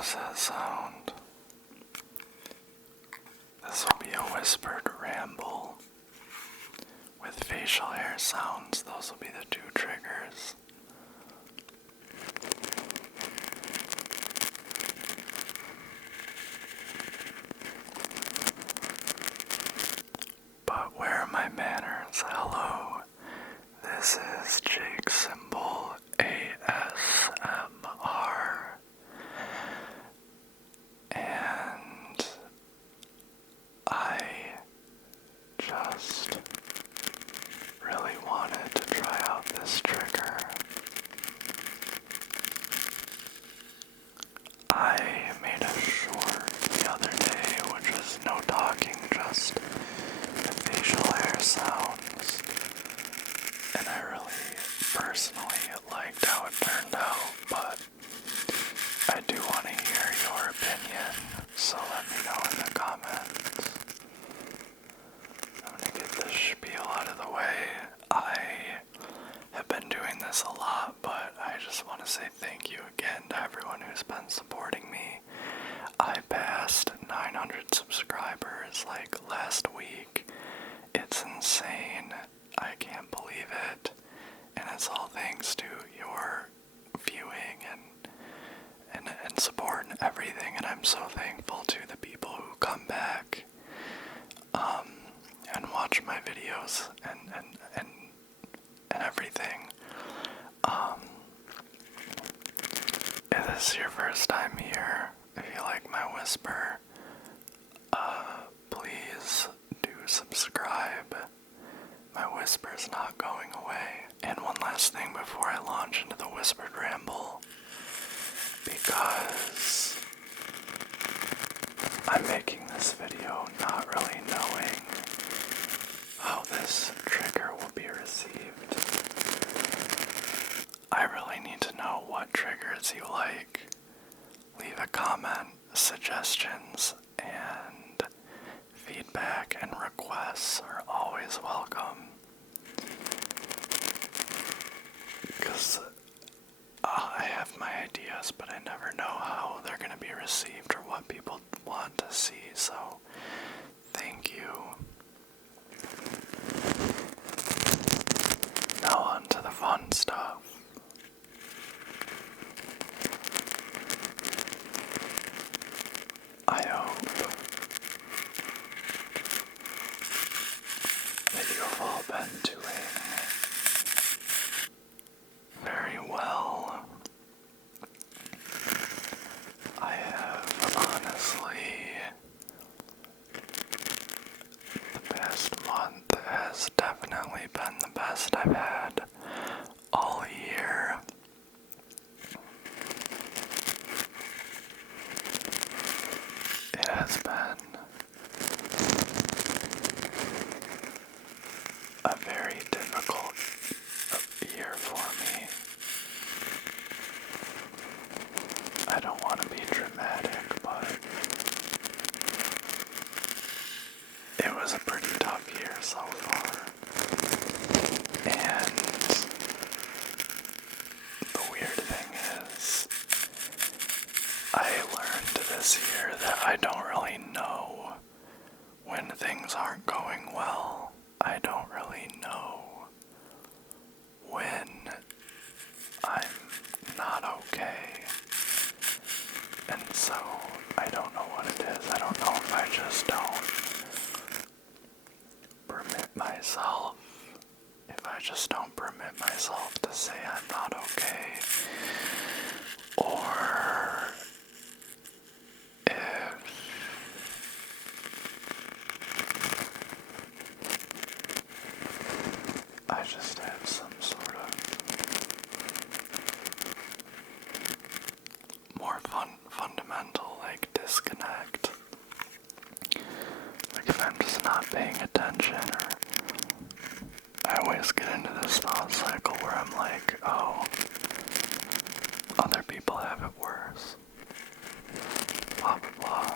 How's that sound? This will be a whispered ramble with facial hair sounds. Those will be the two triggers. But where are my manners? Hello, this is Jake Symbol ASMR, and I just really wanted to try out this trigger. I made a short the other day, which was no talking, just the facial hair sounds, and I really personally liked how it turned out, but I do want to hear your opinion, so let me know in the comments. I'm gonna get this spiel out of the way. I have been doing this a lot, but I just want to say thank you again to everyone who's been supporting me. I passed 900 subscribers like last week. It's insane. I can't believe it. And it's all thanks to your viewing and support and everything, and I'm so thankful to the people who come back and watch my videos and everything. If this is your first time here, if you like my whisper, please do subscribe. My whisper's not going away. And one last thing before I launch into the whispered ramble, because I'm making this video not really knowing how this trigger will be received. I really need to know what triggers you like. Leave a comment, suggestions, and feedback and requests are always welcome. Because I have my ideas, but I never know how they're going to be received or what people want to see, so thank you. Now on to the fun stuff. I hope that you have all been doing very well. I have honestly, the past month has definitely been the best I've had all year. It has been a very difficult year for me. I don't want to be dramatic, but it was a pretty tough year so far. And the weird thing is, I learned this year that I don't really know when things aren't going well. I don't really know when I'm not okay. And so, I don't know what it is. I don't know if I just don't permit myself, to say I'm not okay, or if I just have some sort of more fundamental, like, disconnect. Like, if I'm just not paying attention, or I always get into this thought cycle where I'm like, oh, other people have it worse. Blah, blah, blah.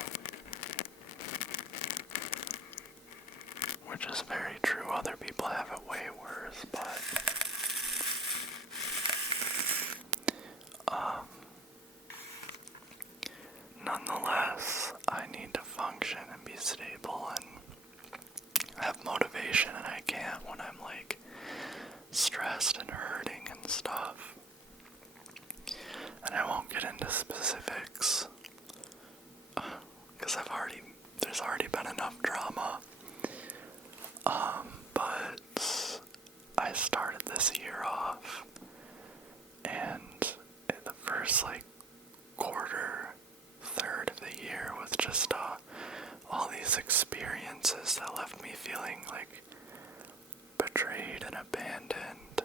Which is very true. Other people have it way worse, but and stuff. And I won't get into specifics, because there's already been enough drama. But I started this year off, and the first quarter, third of the year was just all these experiences that left me feeling betrayed and abandoned.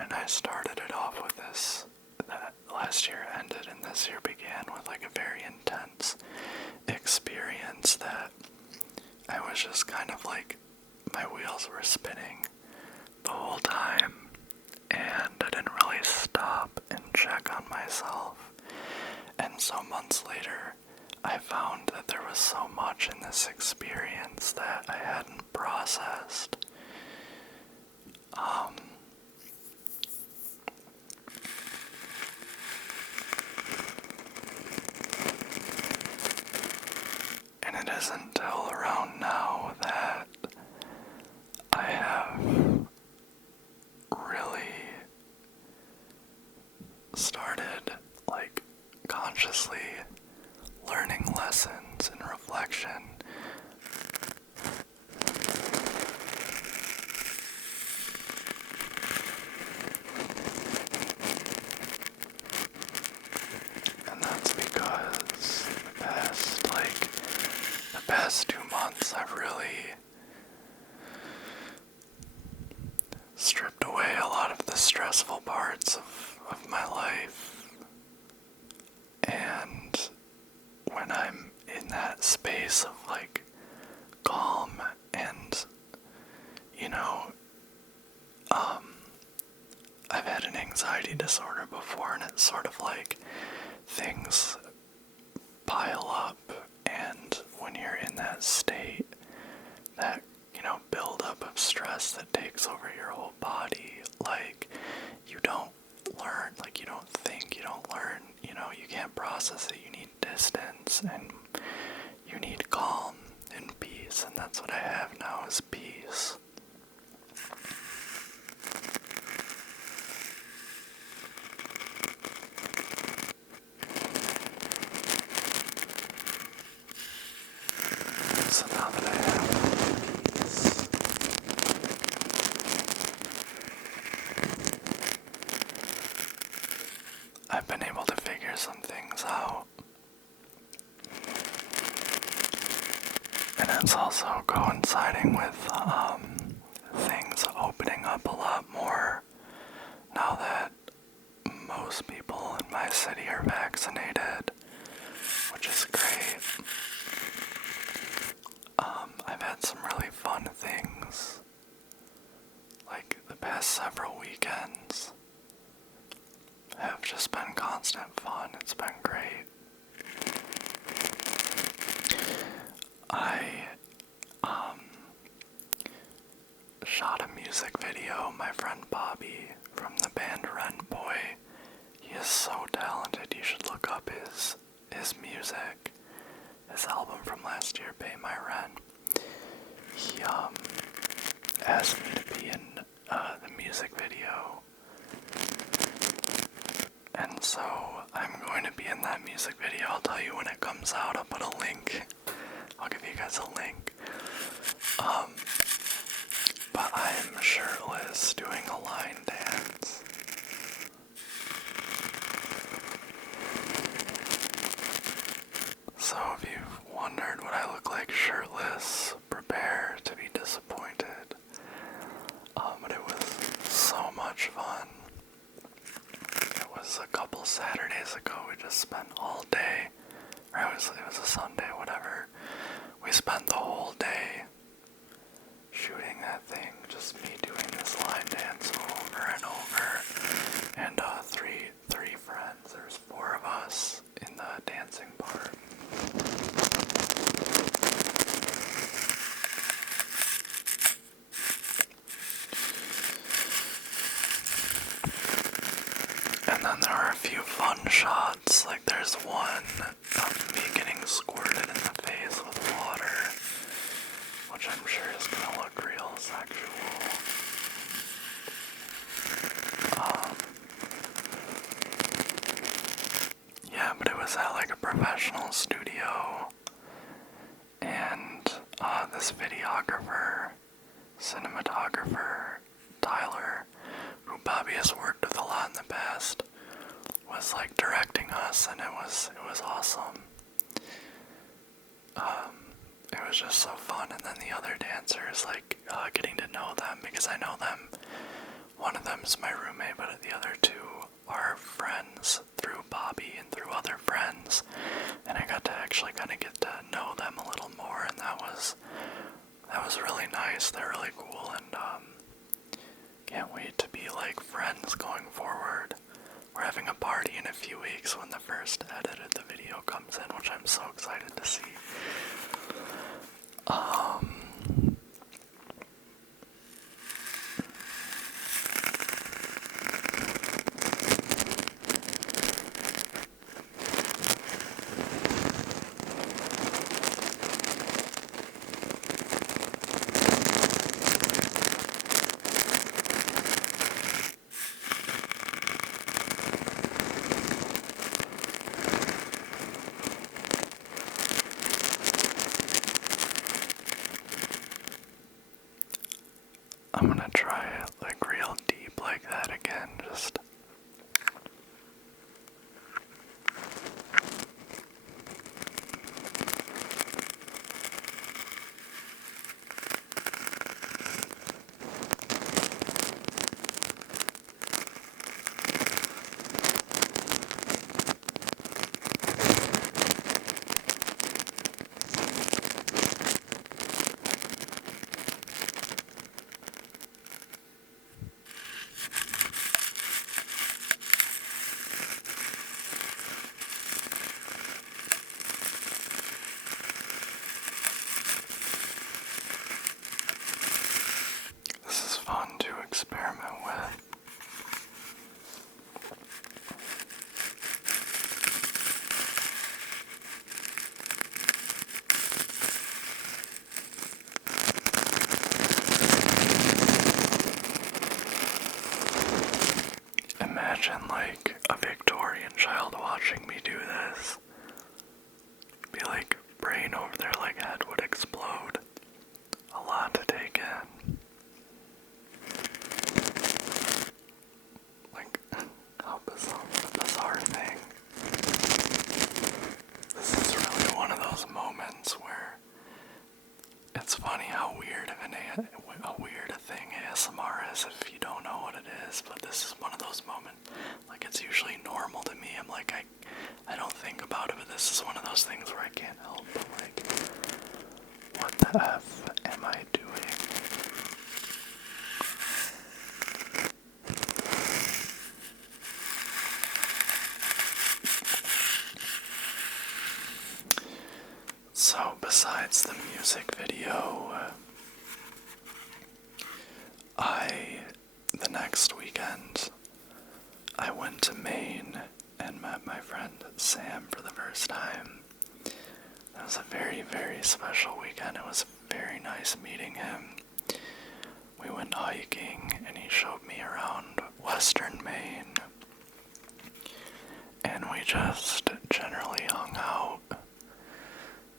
And I started it off with this, that last year ended and this year began with a very intense experience that I was just kind of my wheels were spinning the whole time, and I didn't really stop and check on myself. And so months later, I found that there was so much in this experience that I hadn't processed. And it isn't until around now that I have really started consciously learning lessons and reflection. And that's because the past 2 months I've really stripped away a lot of the stressful parts of my life. And when I'm in that space of calm and, I've had an anxiety disorder before, and it's sort of things pile up, and when you're in that state, that, buildup of stress that takes over your whole body, you don't learn, you don't think, you don't learn, you can't process it, you need distance, and you need calm and peace, and that's what I have now, is peace. So now that I have peace, I've been able to figure some things out. And it's also coinciding with things opening up a lot more now that most people in my city are vaccinated, which is great. I've had some really fun things, the past several weekends have just been constant fun. It's been great. I shot a music video. My friend Bobby from the band Rent Boy, he is so talented. You should look up his music. His album from last year, Pay My Rent. He asked me to be in the music video. And so I'm going to be in that music video. I'll tell you when it comes out. I'll put a link. I'll give you guys a link. But I'm shirtless doing a line dance. So if you've wondered what I look like shirtless, prepare to be disappointed. But it was so much fun. It was a couple Saturdays ago. We just spent all day, or it was a Sunday, whatever. We spent the whole day shooting that thing, just me doing this line dance over and over, and three friends. There's 4 of us in the dancing part. And then there are a few fun shots, there's one of me getting squirted in the face with water, which I'm sure is gonna look real sexual. cinematographer, Tyler, who Bobby has worked with a lot in the past, was like directing us, and it was awesome. It was just so fun, and then the other dancers, like getting to know them, because I know them. One of them is my roommate, but the other two are friends through Bobby and through other friends, and I got to actually kind of get to know them a little more, and that was really nice. They're really cool, and can't wait to be like friends going forward. We're having a party in a few weeks when the first edit of the video comes in, which I'm so excited to see. I'm gonna try it like real deep like that again, just. This is fun to experiment with. Imagine like a Victorian child watching me do this. Be like brain over their like head would explode. A lot to take in. Like, how bizarre thing. This is really one of those moments where it's funny how weird a thing ASMR is if you don't know what it is, but this is one of those moments, like it's usually normal to me. I'm like, I don't think about it, but this is one of those things where I can't help but like, what the F am I doing? So besides the music video, the next weekend, I went to Maine and met my friend Sam for the first time. That was a very, very special weekend. It was very nice meeting him. We went hiking and he showed me around western Maine. And we just generally hung out,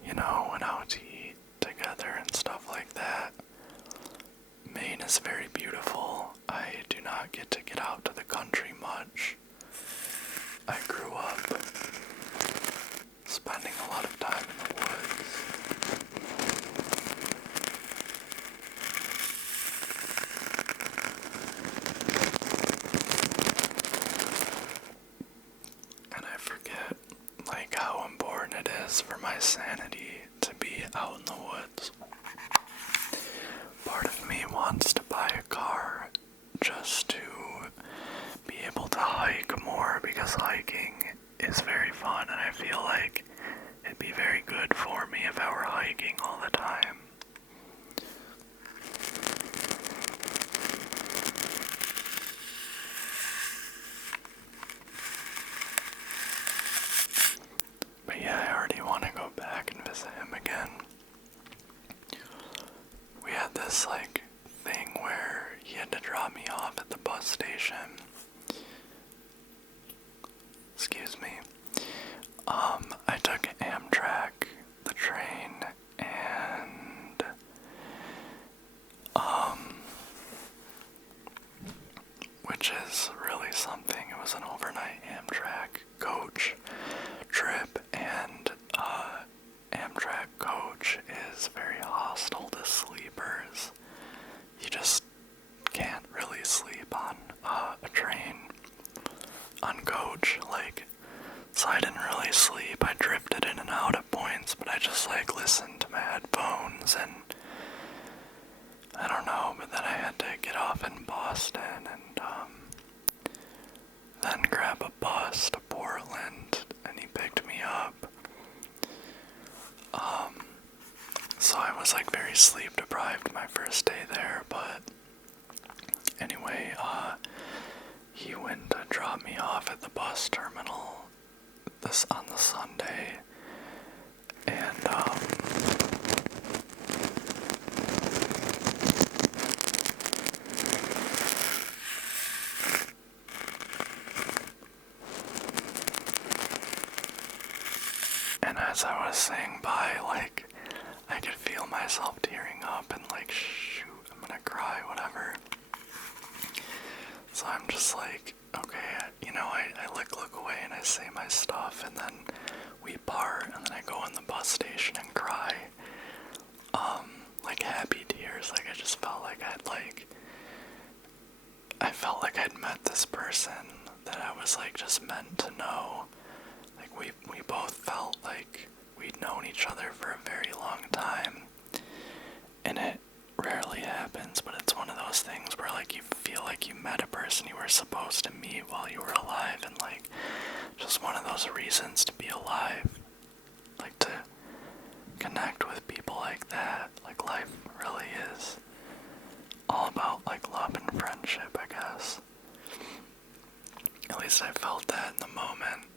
went out to eat together and stuff like that. Maine is very beautiful. I do not get to get out to the country much. I grew up spending a lot of time in the woods. And I forget, like, how important it is for my sanity to be out in the woods. Part of me wants to buy a car just to be able to hike more, because hiking is very fun, and I feel like it'd be very good for me if I were hiking all the time. But yeah, I already want to go back and visit him again. We had this like thing where he had to drop me off at the bus station. Excuse me. I took Amtrak, the train, and which is really something. It was an overnight Amtrak coach trip, and Amtrak coach is very hostile to sleepers. You just can't really sleep on a train on coach, like, so I didn't really sleep. I drifted in and out at points, but I just like listened to my headphones, and I don't know, but then I had to get off in Boston and then grab a bus to Portland, and he picked me up. So I was like very sleep deprived my first day there, but anyway, he went to drop me off at the bus terminal on the Sunday, and as I was saying bye, like, I could feel myself tearing up and like, shoot, I'm gonna cry, whatever. So I'm just like, okay, I look away and I say my stuff, and then we part, and then I go in the bus station and cry. Like happy tears, like I just felt like I felt like I'd met this person that I was like just meant to know. Like we both felt like we'd known each other for a very long time, and it rarely happens, but it's one of those things where like you feel like you met a person you were supposed to meet while you were alive, and like just one of those reasons to be alive, like to connect with people like that. Like life really is all about like love and friendship, I guess. At least I felt that in the moment.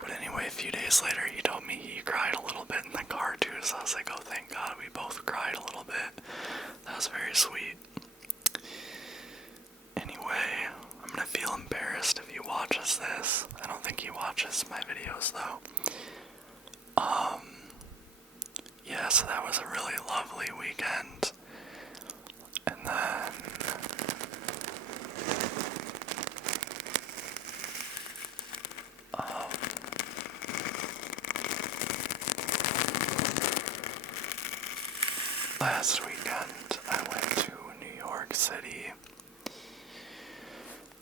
But anyway, a few days later, he told me he cried a little bit in the car too, so I was like, oh, thank God, we both cried a little bit. That was very sweet. Anyway, I'm gonna feel embarrassed if he watches this. I don't think he watches my videos, though. Yeah, so that was a really lovely weekend. And then last weekend I went to New York City,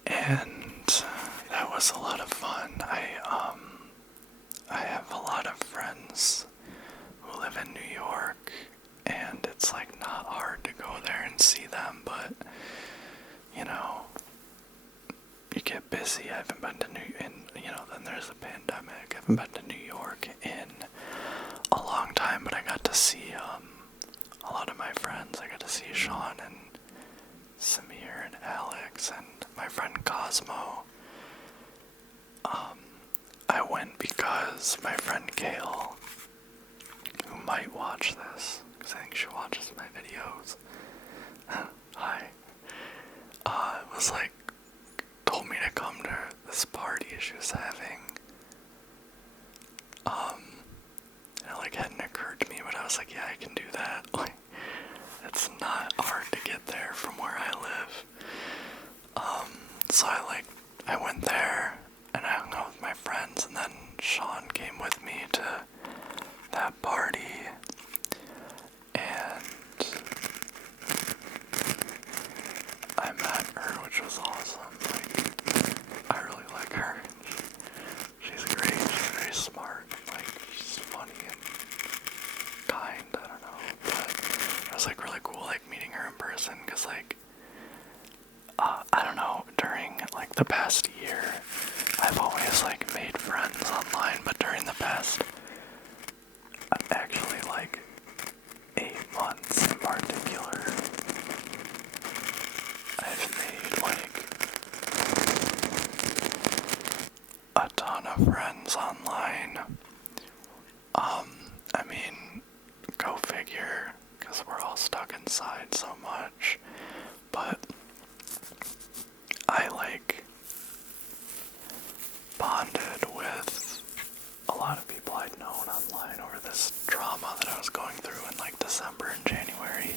and that was a lot of fun. I have a lot of friends who live in New York, and it's like not hard to go there and see them, but you get busy. I haven't been to then there's a pandemic. I haven't been to New York in a long time, but I got to see a lot of my friends. I got to see Sean and Samir and Alex and my friend Cosmo. I went because my friend Kale, who might watch this, because I think she watches my videos, hi, was like, told me to come to this party she was having. And it like hadn't occurred to me, but I was like, yeah, I can do that. Like, it's not hard to get there from where I live. So I went there and I hung out with my friends, and then Sean came with me to that party, and I met her, which was awesome. Like, I really like her. She's great. She's very smart. Like, she's funny and kind. I don't know. But it was like really cool, like meeting her in person, because like, I don't know, during like the past year, I've always like made friends online, but during the past, actually like 8 months in particular, I've made like a ton of friends online. I mean, go figure, because we're all stuck inside so much, but I like bonded with a lot of people I'd known online over this drama that I was going through in like December and January,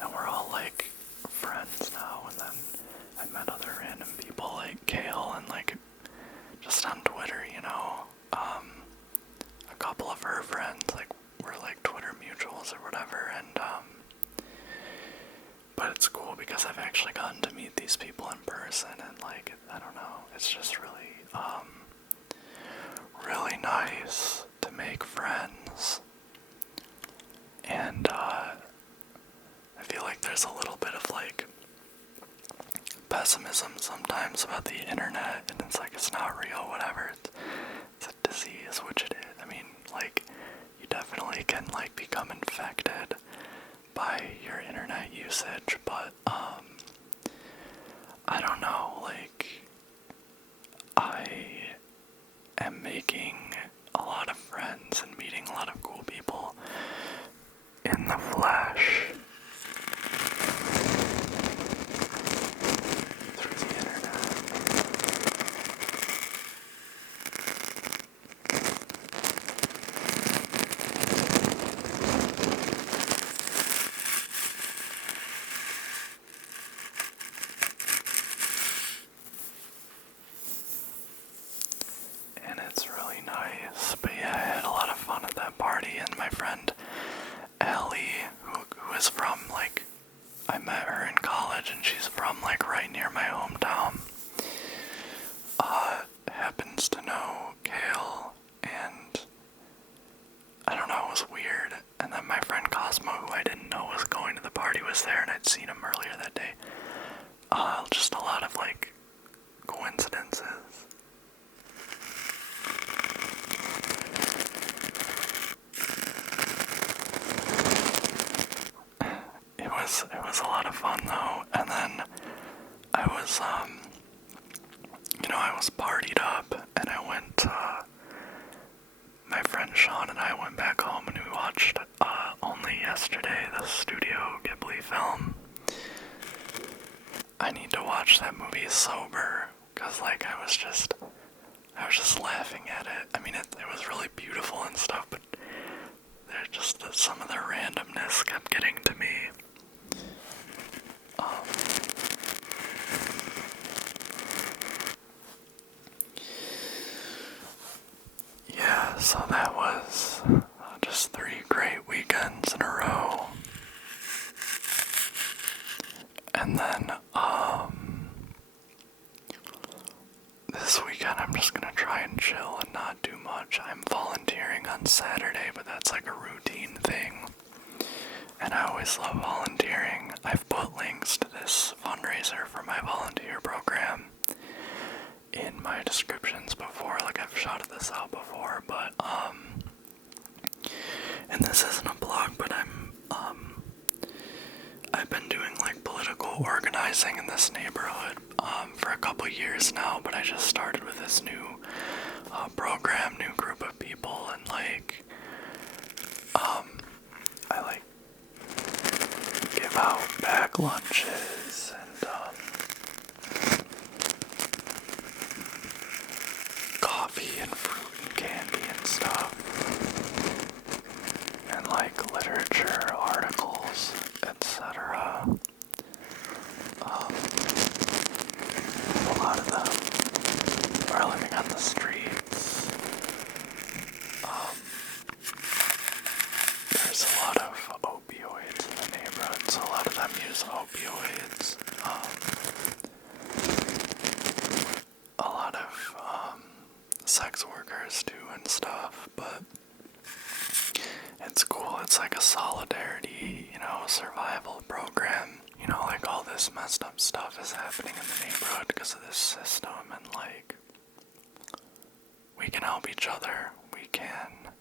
and we're all like friends now. And then because I've actually gotten to meet these people in person, and like, I don't know, it's just really, really nice to make friends. And, I feel like there's a little bit of like pessimism sometimes about the internet, and it's like, it's not real, whatever. It's a disease, which it is. I mean, like, you definitely can like become infected by your internet usage, but I don't know, like, I am making a lot of friends and meeting a lot of cool people in the flesh through the internet. And it's really nice. But yeah, I had a lot of fun at that party, and my friend Allie, who is from, like, I met her in college, and she's from, like, right near my hometown, happens to know Kale, and I don't know, it was weird. And then my friend Cosmo, who I didn't know was going to the party, was there, and I'd seen him earlier that day. Just a lot of, like, coincidences. It was a lot of fun though, and then I was, I was partied up, and I went, my friend Sean and I went back home, and we watched, only yesterday, the Studio Ghibli film. I need to watch that movie sober, cause like, I was just laughing at it. I mean, it was really beautiful and stuff, but some of the randomness kept getting to me. Yeah, so that was just 3 great weekends in a row. And then, this weekend I'm just gonna try and chill and not do much. I'm volunteering on Saturday, but that's like a routine thing. And I always love volunteering. I've put links to this fundraiser for my volunteer program in my descriptions before, like I've shouted this out before, but, and this isn't a blog, but I've been doing like political organizing in this neighborhood, for a couple years now, but I just started with this new, program, new group of people, and like, I like give out bag lunches and, coffee and fruit and candy and stuff, and like literature, articles, etc. A lot of them are living on the streets. There's a lot of opioids in the neighborhood, so a lot of them use opioids. A lot of sex workers too and stuff, but it's cool. It's like a solidarity, survival program. Like all this messed up stuff is happening in the neighborhood because of this system, and like, we can help each other. We can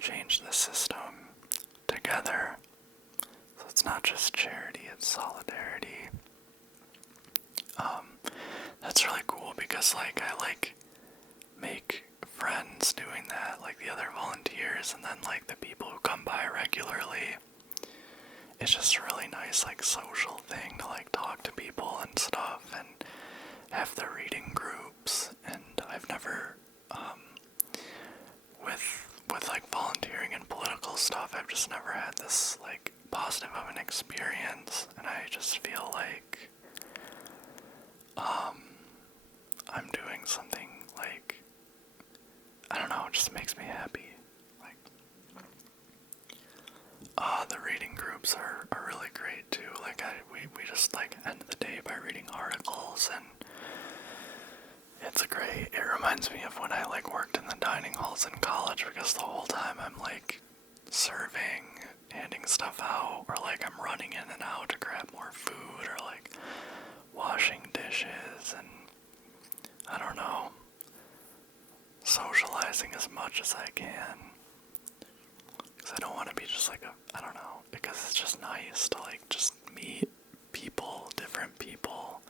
change the system together. So it's not just charity, it's solidarity. That's really cool because like, I like make friends doing that, like the other volunteers, and then like the people who come by regularly. It's just a really nice like social thing to like talk to people and stuff, and have the reading groups. And I've never, with like volunteering and political stuff, I've just never had this like positive of an experience, and I just feel like I'm doing something, like, I don't know, it just makes me happy. Like, the reading groups are really great too. Like, we just like end the day by reading articles, and it's great. It reminds me of when I like worked in the dining halls in college, because the whole time I'm like serving, handing stuff out, or like I'm running in and out to grab more food, or like washing dishes, and I don't know, socializing as much as I can. Because I don't want to be just like I don't know, because it's just nice to like just meet people, different people,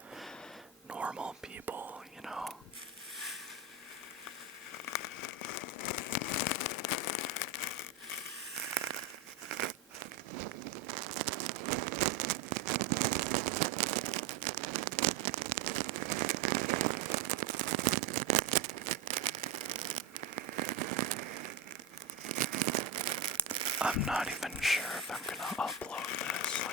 normal people, you know? I'm not even sure if I'm gonna upload this,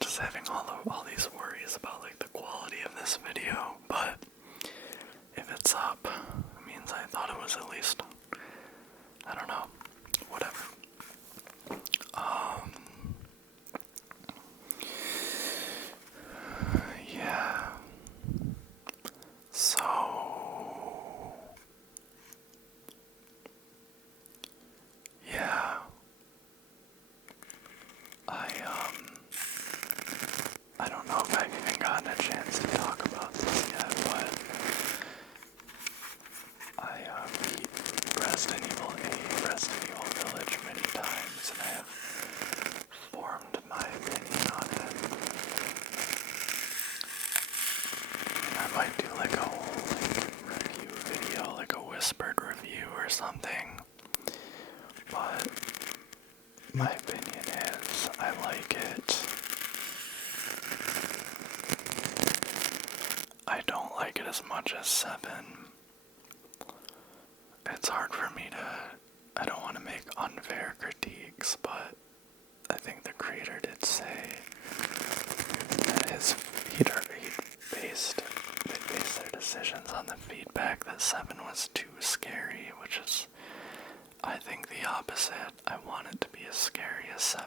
just having all these worries about like the quality of this video, but if it's up, it means I thought it was at least, I don't know, whatever. Yeah. So, yeah. I don't know if I've even gotten a chance to talk about this yet, but I beat Resident Evil 8, Resident Evil Village many times, and I have formed my opinion on it. And I might do like a whole review video, like a whispered review or something. But my opinion is I like it. I don't like it as much as 7. It's hard for me to, I don't want to make unfair critiques, but I think the creator did say that he based their decisions on the feedback that 7 was too scary, which is, I think, the opposite. I want it to be as scary as 7.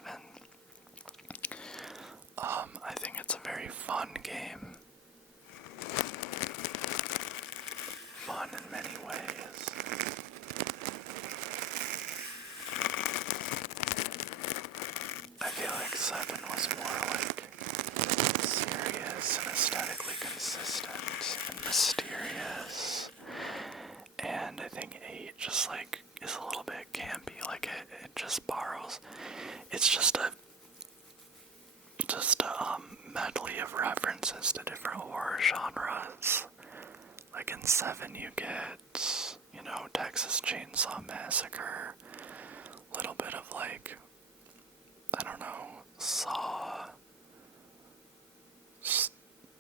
I think it's a very fun game. Fun in many ways. I feel like 7 was more like serious and aesthetically consistent and mysterious. And I think 8 just like is a little bit campy, like it just borrows. It's just a medley of references to different horror genres. Like in 7 you get, Texas Chainsaw Massacre, a little bit of like, I don't know, Saw,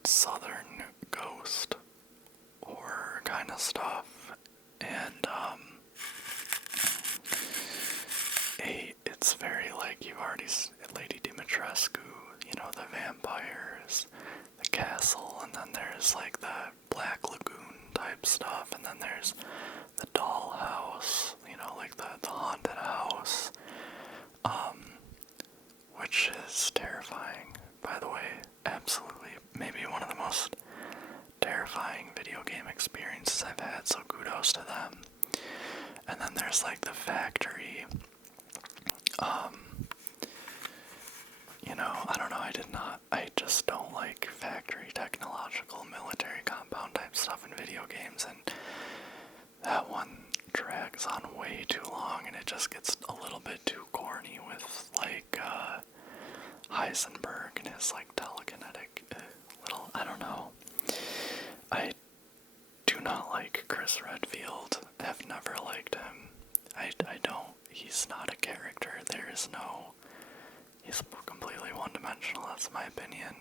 Southern Ghost horror kind of stuff, and 8, it's very like, you've already, Lady Dimitrescu, the vampires, the castle, and then there's like the Black Lagoon type stuff, and then there's the dollhouse, like the haunted house, which is terrifying, by the way. Absolutely, maybe one of the most terrifying video game experiences I've had, so kudos to them. And then there's like the factory, I don't know, I just don't like factory technological military compound type stuff in video games, and that one drags on way too long, and it just gets a little bit too corny with like Heisenberg and his like telekinetic little, I don't know. I do not like Chris Redfield. Have never liked him. I don't. He's not a character. He's completely one-dimensional, that's my opinion.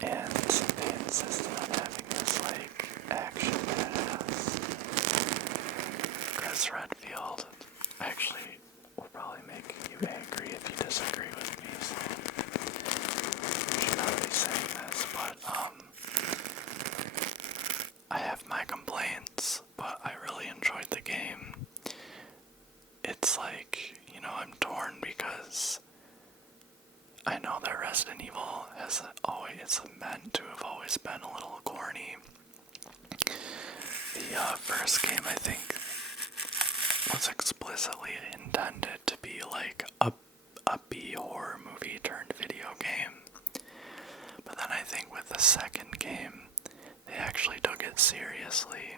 And they insisted on having this, like, action badass. Chris Redfield actually will probably make you angry if you disagree with me, so I know that Resident Evil has always, it's meant to have always been a little corny. The first game, I think, was explicitly intended to be like a B horror movie turned video game. But then I think with the second game, they actually took it seriously.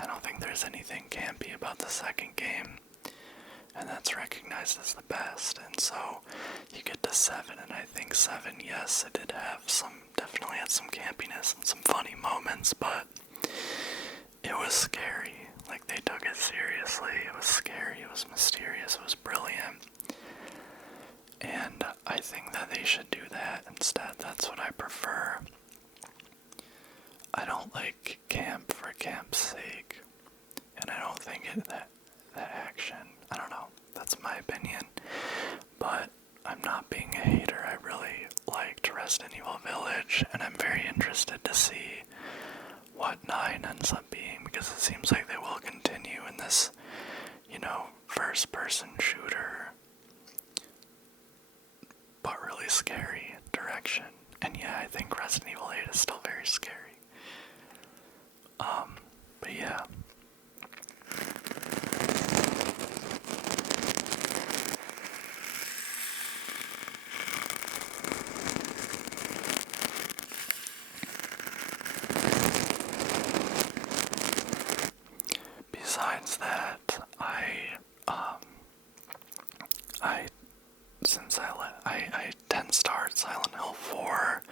I don't think there's anything campy about the second game, and that's recognized as the best. And so you get to 7, and I think 7, yes, it did have definitely had some campiness and some funny moments, but it was scary. Like, they took it seriously. It was scary, it was mysterious, it was brilliant. And I think that they should do that instead. That's what I prefer. I don't like camp for camp's sake. And I don't think that action, I don't know, that's my opinion. But I'm not being a hater. I really liked Resident Evil Village, and I'm very interested to see what 9 ends up being, because it seems like they will continue in this, first-person shooter, but really scary direction. And yeah, I think Resident Evil 8 is still very scary. But yeah. Besides that, I 10 starred Silent Hill 4.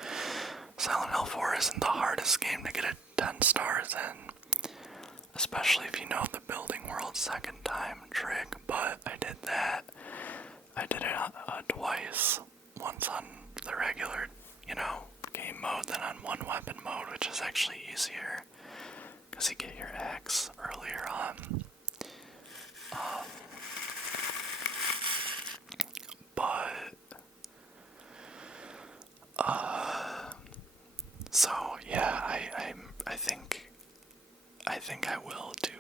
Silent Hill 4 isn't the hardest game to get a 10 stars in, especially if you know the building world second time trick, but I did that. I did it twice, once on the regular, game mode, then on one weapon mode, which is actually easier, because you get your axe earlier on. So yeah, I think I will do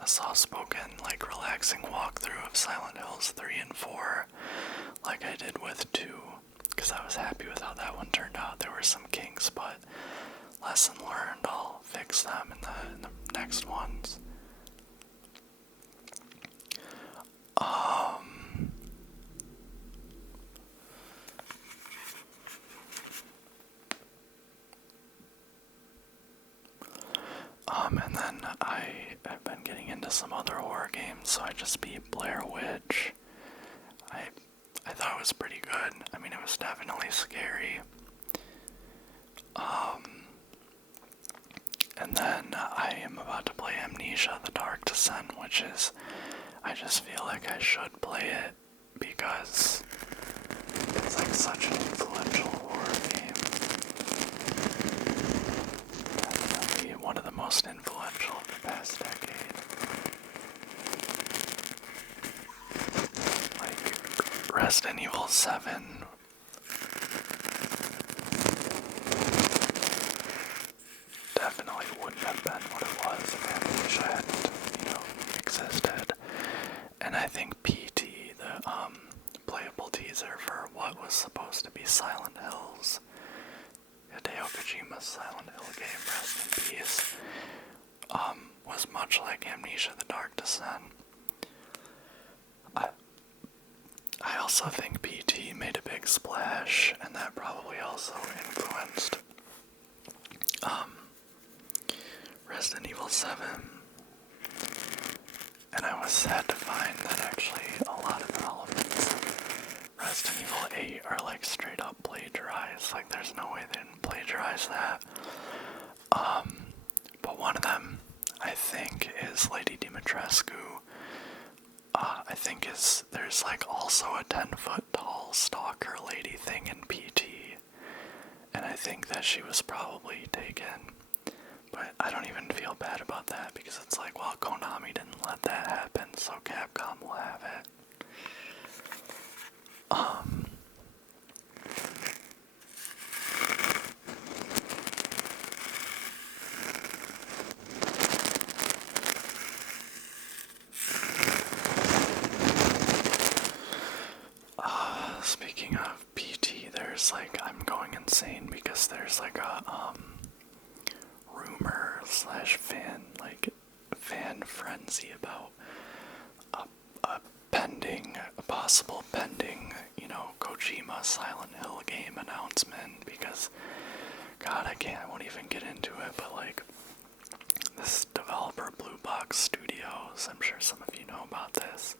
a soft-spoken, like, relaxing walkthrough of Silent Hills 3 and 4, like I did with 2, because I was happy with how that one turned out. There were some kinks, but lesson learned. I'll fix them in the next ones. And then I have been getting into some other horror games, so I just beat Blair Witch. I thought it was pretty good. I mean, it was definitely scary. And then I am about to play Amnesia: The Dark Descent, which is, I just feel like I should play it because it's like such an influential horror game. Definitely one of the most influential of the past decade. Like Resident Evil 7. Definitely wouldn't have been what it was if Amnesia hadn't, existed. And I think PT, the playable teaser for what was supposed to be Silent Hills, Hideo Kojima's Silent Hill game, rest in peace, was much like Amnesia: The Dark Descent. I also think PT made a big splash, and that probably also influenced Resident Evil 7. And I was sad to find that actually a lot of the elements of Resident Evil 8 are like straight up plagiarized. Like, there's no way they didn't plagiarize that. But one of them, I think, is Lady Dimitrescu. I think there's like also a 10-foot tall stalker lady thing in PT. And I think that she was probably taken. But I don't even feel bad about that, because it's like, well, Konami didn't let that happen, so Capcom will have it. Speaking of there's like, I'm going insane because there's like a rumor slash fan frenzy about a possible pending, Kojima Silent Hill game announcement, because God, I won't even get into it, but like, this developer Blue Box Studios, I'm sure some of you know about this.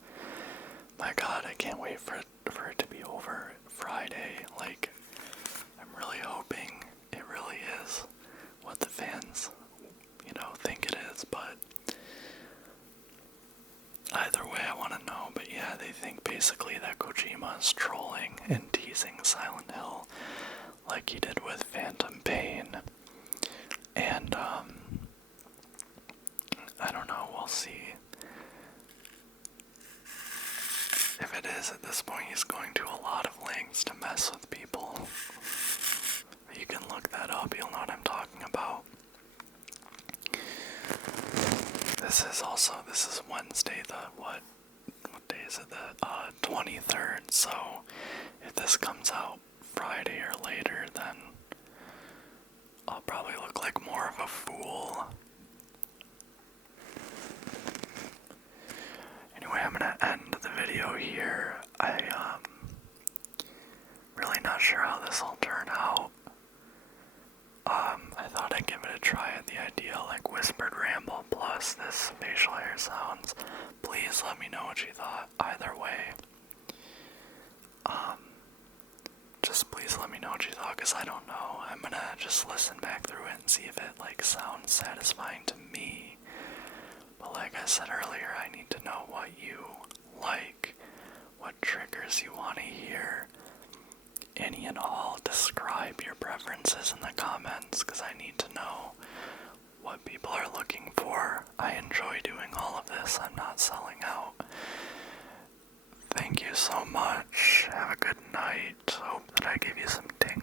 My God, I can't wait for it to be over Friday. Like, I'm really hoping it really is what the fans, think it is, but either way I want to know. But yeah, they think basically that Kojima is trolling and teasing Silent Hill like he did with Phantom Pain. And, I don't know, we'll see. If it is, at this point, he's going to a lot of lengths to mess with people. You can look that up, you'll know what I'm talking about. This is Wednesday, what day is it? The 23rd, so if this comes out Friday or later, then I'll probably look like more of a fool. Anyway, I'm gonna end the video here. Really not sure how this will turn out. I thought I'd give it a try at the idea, like whispered ramble plus this facial hair sounds. Please let me know what you thought either way. Just please let me know what you thought, because I don't know. I'm gonna just listen back through it and see if it like sounds satisfying to me. But like I said earlier, I need to know what you like, what triggers you want to hear. Any and all, describe your preferences in the comments, because I need to know what people are looking for. I enjoy doing all of this. I'm not selling out. Thank you so much. Have a good night. Hope that I gave you some tingles.